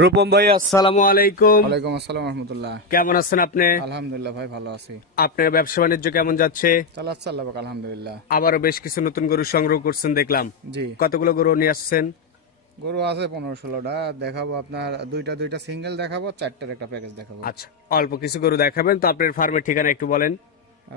রূপম ভাই আসসালামু আলাইকুম। ওয়ালাইকুম আসসালাম রহমতুল্লাহ। কেমন আছেন আপনি? আলহামদুলিল্লাহ ভাই ভালো আছি। আপনার ব্যবসা বাণিজ্য কেমন যাচ্ছে? চালাচ্ছে আল্লাহ আলহামদুলিল্লাহ। আবারও বেশ কিছু নতুন গরু সংগ্রহ করছেন দেখলাম। জি। কতগুলো গরু নিয়ে আসছেন? গরু আছে পনেরো ষোলোটা। দেখাবো আপনার দুইটা দুইটা সিঙ্গেল দেখাবো চারটার একটা প্যাকেজ দেখাবো। আচ্ছা অল্প কিছু গরু দেখাবেন তো আপনার ফার্মের ঠিকানা একটু বলেন।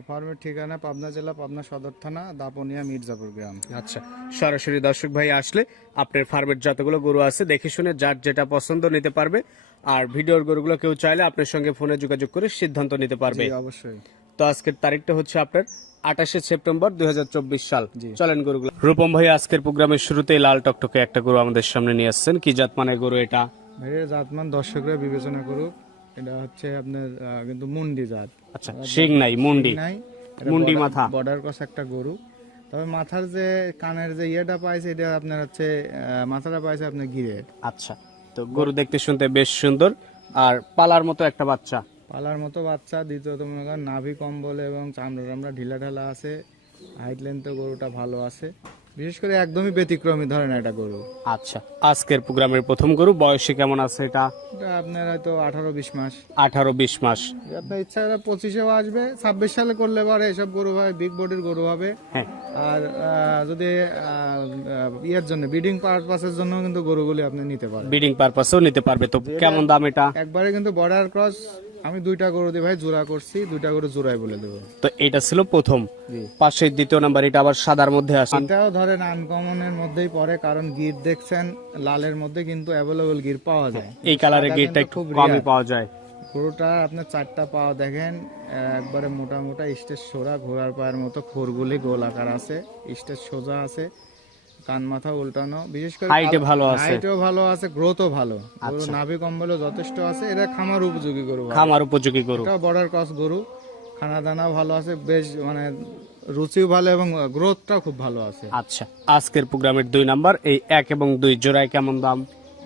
ফার্মের ঠিকানা পাবনা জেলা পাবনা সদর থানা দাপনিয়া মির্জাপুর গ্রাম। আচ্ছা সরাসরি দর্শক ভাই আসলে আপনার ফার্মের যতগুলো গরু আছে দেখে শুনে যার যেটা পছন্দ নিতে পারবে। আর ভিডিওর গরুগুলো কেউ চাইলে আপনার সঙ্গে ফোনে যোগাযোগ করে সিদ্ধান্ত নিতে পারবে। অবশ্যই। তো আজকের তারিখটা হচ্ছে আপনার আঠাশে সেপ্টেম্বর দুই হাজার চব্বিশ সাল। চলেন গরুগুলো। রূপম ভাই আজকের প্রোগ্রামের শুরুতেই লাল টকটকে একটা গরু আমাদের সামনে নিয়ে আসছেন। কি জাত মানের গরু এটা? ভাইয়ের জাতমান দর্শকরা বিবেচনা করুক। এটা হচ্ছে আপনার কিন্তু মুন্ডি জাত। আচ্ছা শিং নাই মুন্ডি। নাই মুন্ডি মাথা। বর্ডার ক্রস একটা গরু। তবে মাথার যে কানের যে ইয়েটা পাইছে এটা আপনার হচ্ছে মাথাটা পাইছে আপনার গিরে। আচ্ছা তো গরু দেখতে শুনতে বেশ সুন্দর। আর পালার মতো একটা বাচ্চা। পালার মতো বাচ্চা দ্বিতীয়ত মনে করেন নাভি কম্বল এবং চামড়া টামড়া ঢিলা ঢালা আছে। হাইট লেন্থ গরুটা ভালো আছে। বিশেষ করে একদমই ব্যতিক্রমী ধরেন একটা গরু। আচ্ছা আজকের প্রোগ্রামের প্রথম গরু বয়সে কেমন আছে এটা? এটা আপনার হয়তো আঠারো বিশ মাস। আঠারো বিশ মাস। আপনার ইচ্ছা হলে পঁচিশেও আসবে ছাব্বিশ সালে করলে পরে এসব গরু হয় বিগ বডির গরু হবে। হ্যাঁ। আর আহ, যদি আহ, ইয়ের জন্য ব্রিডিং পারপাসের জন্য কিন্তু গরুগুলি আপনি নিতে পারেন। ব্রিডিং পারপাসেও নিতে পারবে। তো কেমন দাম এটা? একবারে কিন্তু বর্ডার ক্রস আমি দুইটা গরু দিয়ে ভাই জোড়া করছি দুইটা গরু জোড়াই বলে দেবো। তো এটা ছিল প্রথম। জি। পাশের দ্বিতীয় নাম্বার এটা আবার সাদার মধ্যে আসে এটাও ধরেন আনকমনের মধ্যেই পড়ে কারণ গির দেখছেন লালের মধ্যে কিন্তু অ্যাভেলেবল গির পাওয়া যায়। এই কালারের কিন্তু একটু কমই পাওয়া যায়। গরুটা আপনার চারটা পাও দেখেন একবারে মোটা মোটা স্টেজ সোরা ঘোড়ার পায়ের মতো খোরগুলি গোল আকার আছে স্টেজ সোজা আছে। কান মাথা উল্টানো বিশেষ করে হাইটে ভালো আছে। আচ্ছা। হাইটও ভালো আছে গ্রোথও ভালো। গরু নাভি কম্বলও যথেষ্ট আছে এরা খামার উপযোগী গরু খামার উপযোগী গরু। এটা বর্ডার ক্রস গরু। খানা দানা ভালো আছে বেশ মানে রুচিও ভালো এবং গ্রোথটা খুব ভালো আছে। আচ্ছা আজকের প্রোগ্রামের দুই নাম্বার এই এক এবং দুই জোড়ায় কেমন দাম?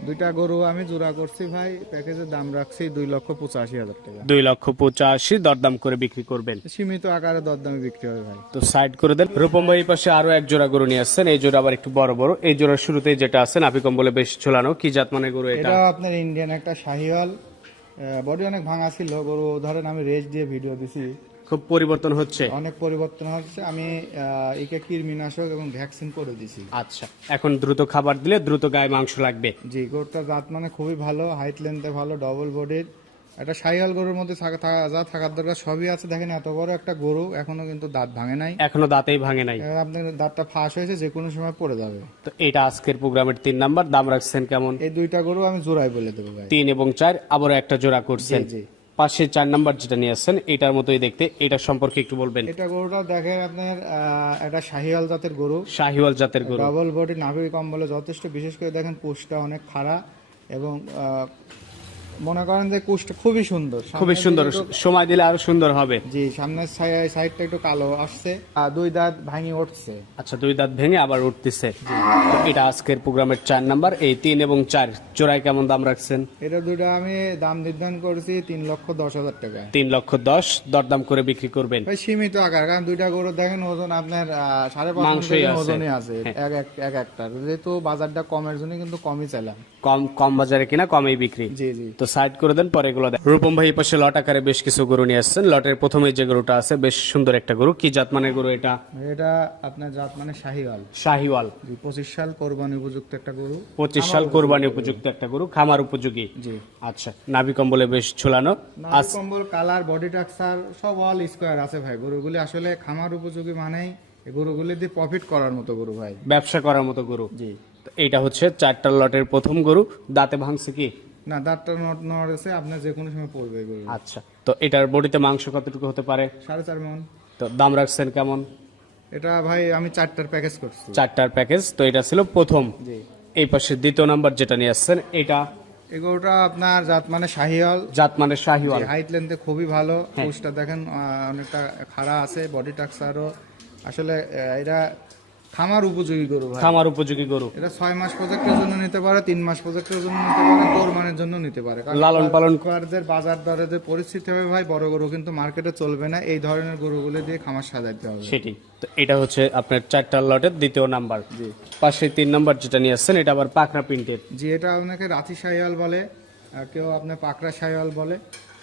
দুইটা গরু আমি জোড়া করছি ভাই প্যাকেজের দাম রাখছি দুই লক্ষ পঁচাশি হাজার টাকা। দুই লক্ষ পঁচাশি দরদাম করে বিক্রি করবেন। সীমিত আকারে দরদামে বিক্রি হবে ভাই। তো সাইড করে দেন। রূপম ভাই পাশে আরও এক জোড়া গরু নিয়ে আসছেন। এই জোড়া আবার একটু বড় বড়। এই জোড়ার শুরুতে যেটা আছে নাভি কম্বলে বেশ ঝোলানো। কি জাত মানে গরু এটা? আপনার ইন্ডিয়ান একটা শাহিওয়াল। বডি অনেক ভাঙা ছিল। গরু ধরেন আমি রেস্ট দিয়ে ভিডিও দিছি। খুব পরিবর্তন হচ্ছে। অনেক পরিবর্তন হচ্ছে। আমি একে কৃমিনাশক এবং ভ্যাকসিন করে দিছি। আচ্ছা এখন দ্রুত খাবার দিলে দ্রুত গায়ে মাংস লাগবে। জি গরুটার জাত মানে খুবই ভালো হাইট লেন্থে ভালো ডবল বডির একটা শাহিওয়াল গরুর মধ্যে থাকা- থাকা- যা থাকার দরকার সবই আছে। দেখেন এত বড় একটা গরু এখনও কিন্তু দাঁত ভাঙে নাই। এখনও দাঁতেই ভাঙে নাই। আপনার দাঁতটা ফাঁস হয়েছে যে কোনো সময় পড়ে যাবে। তো এটা আজকের প্রোগ্রামের তিন নাম্বার। দাম রাখছেন কেমন? এই দুইটা গরু আমি জোড়াই বলে দেবো তিন এবং চার আবারও একটা জোড়া করছেন। জি। পাশে চার নাম্বার যেটা নিয়ে আসছেন এটার মতোই দেখতে। এটা সম্পর্কে একটু বলবেন। এটা গরুটা দেখেন আপনার এটা একটা শাহিওয়াল জাতের গরু। শাহিওয়াল জাতের গরু। ডাবল বডি নাভি কম্বলে যথেষ্ট বিশেষ করে দেখেন পোষটা অনেক খাড়া এবং মনে করেন যে কুশটা খুবই সুন্দর। খুবই সুন্দর। সময় দিলে আরও সুন্দর হবে। জি সামনের সাইডটা একটু কালো আসছে আর দুই দাঁত ভাঙি উঠছে। আচ্ছা দুই দাঁত ভেঙে আবার উঠতেছে। এটা আজকের প্রোগ্রামের চার নাম্বার। এই তিন এবং চার জোড়ায় কেমন দাম রাখছেন? এটা দুইটা আমি দাম নির্ধারণ করেছি তিন লক্ষ দশ হাজার টাকা। তিন লক্ষ দশ দরদাম করে বিক্রি করবেন। সীমিত আকার কারণ দুইটা গরু দেখেন ওজন আপনার সাড়ে পাঁচ। ওজনই আছে এক এক- এক একটা যেহেতু বাজারটা কমের জন্য কিন্তু কমই চাইলাম। কম কম বাজারে কিনা কমেই বিক্রি। জি জি। তো সাইড করে দেন পরে এগুলো দেন। রূপম ভাই পাশে লট আকারে বেশ কিছু গরু নিয়ে আসছেন। লটের প্রথমে যে গরুটা আছে বেশ সুন্দর একটা গরু। কি জাত মানের গরু এটা? এটা আপনার জাত মানে শাহিওয়াল। শাহিওয়াল পঁচিশ সাল কোরবানি উপযুক্ত একটা গরু। পঁচিশ সাল কোরবানি উপযুক্ত একটা গরু খামার উপযোগী। জি। আচ্ছা নাভি কম্বলে বেশ ঝুলানো। নাভি কম্বল কালার বডি টাক্সার সব অল স্কোয়ার আছে ভাই। গরুগুলি আসলে খামার উপযোগী মানেই গরুগুলি দিয়ে প্রফিট করার মতো গরু ভাই। ব্যবসা করার মতো গরু। জি। তো এইটা হচ্ছে চারটা লটের প্রথম গরু। দাঁতে ভাঙছে কি? না দাঁতটা নট নড়েছে আপনার যে কোনো সময় পড়বে এই গরু আচ্ছা তো এটার বডিতে মাংস কতটুকু হতে পারে? সাড়ে চার মন। তো দাম রাখছেন কেমন? এটা ভাই আমি চারটার প্যাকেজ করছি। চারটার প্যাকেজ তো এটা ছিল প্রথম। জি। এই পাশে দ্বিতীয় নাম্বার যেটা নিয়ে আসছেন এটা? এই গরুটা আপনার জাত মানে শাহিওয়াল। জাত মানে শাহিওয়াল। হাইট লেন্থে খুবই ভালো। কোচটা দেখেন অনেকটা খাড়া আছে বডি টাক্সারও আসলে এটা খামার উপযোগী গরু ভাই। খামার উপযোগী গরু। এটা ছয় মাস প্রজেক্টের জন্য নিতে পারে তিন মাস প্রজেক্টের জন্য নিতে পারে কোরবানির জন্য নিতে পারে। লালন পালন কারদের বাজার দরে যে পরিস্থিতি হবে ভাই বড় গরু কিন্তু মার্কেটে চলবে না। এই ধরনের গরুগুলো দিয়ে খামার সাজাইতে হবে। সেটি। তো এটা হচ্ছে আপনার চারটা লটের দ্বিতীয় নাম্বার। জি। পাশে তিন নাম্বার যেটা নিয়ে আসছেন এটা আবার পাকনা প্রিন্টের। জি এটা আপনাকে রাতি শাহিয়াল বলে কেউ আপনার পাকড়া সাইওয়াল বলে।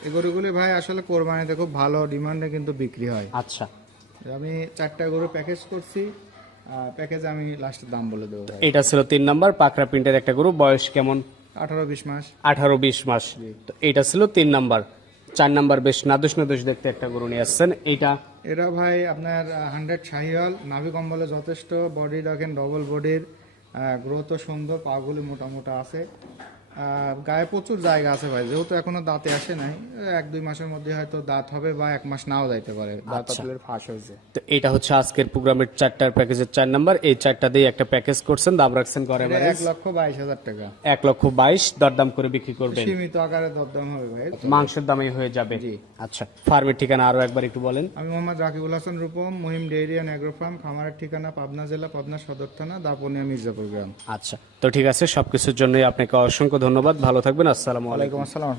এই গরুগুলি ভাই আসলে কোরবানিতে খুব ভালো ডিমান্ডে কিন্তু বিক্রি হয়। আচ্ছা। আমি চারটা গরু প্যাকেজ করছি। প্যাকেজে আমি লাস্টের দাম বলে দেবো এটা ছিল তিন নাম্বার পাকড়া প্রিন্টের একটা গরু বয়স কেমন? আঠারো বিশ মাস। আঠারো বিশ মাস। তো এটা ছিল তিন নাম্বার। চার নাম্বার বেশ নাদুস নাদুস দেখতে একটা গরু নিয়ে আসছেন। এইটা? এটা ভাই আপনার হান্ড্রেড শাহিওয়াল নাভি কম্বলে যথেষ্ট বডি দেখেন ডবল বডির গ্রোথ সুন্দর পাগুলি মোটা মোটা আছে। গায়ে প্রচুর জায়গা আছে ভাই যেহেতু এখনও দাঁতে আসে নাই এক দুই মাসের মধ্যে হয়তো দাঁত হবে বা এক মাস নাও যাইতে পারে দাঁত আপেলের ফাঁস হয়েছে। তো এটা হচ্ছে আজকের প্রোগ্রামের চারটার প্যাকেজের চার নাম্বার এই চারটা দিয়ে একটা প্যাকেজ করছেন দাম রাখছেন এটা এক লক্ষ বাইশ হাজার টাকা। এক লক্ষ বাইশ দরদাম করে বিক্রি করবেন। সীমিত আকারে দরদাম হবে ভাই। মাংসের দামে হয়ে যাবে। জি। আচ্ছা ফার্মের ঠিকানা আরও একবার একটু বলেন। আমি Mohammad Rakibul Hasan Rupam Mohim dairy and agro farm খামারের ঠিকানা পাবনা জেলা পাবনা সদর থানা দাপনিয়া মির্জাপুর গ্রাম। আচ্ছা তো ঠিক আছে সবকিছুর জন্যই আপনাকে অসংখ্য ধন্যবাদ। ভালো থাকবেন আসসালামু আলাইকুম। আসসালাম।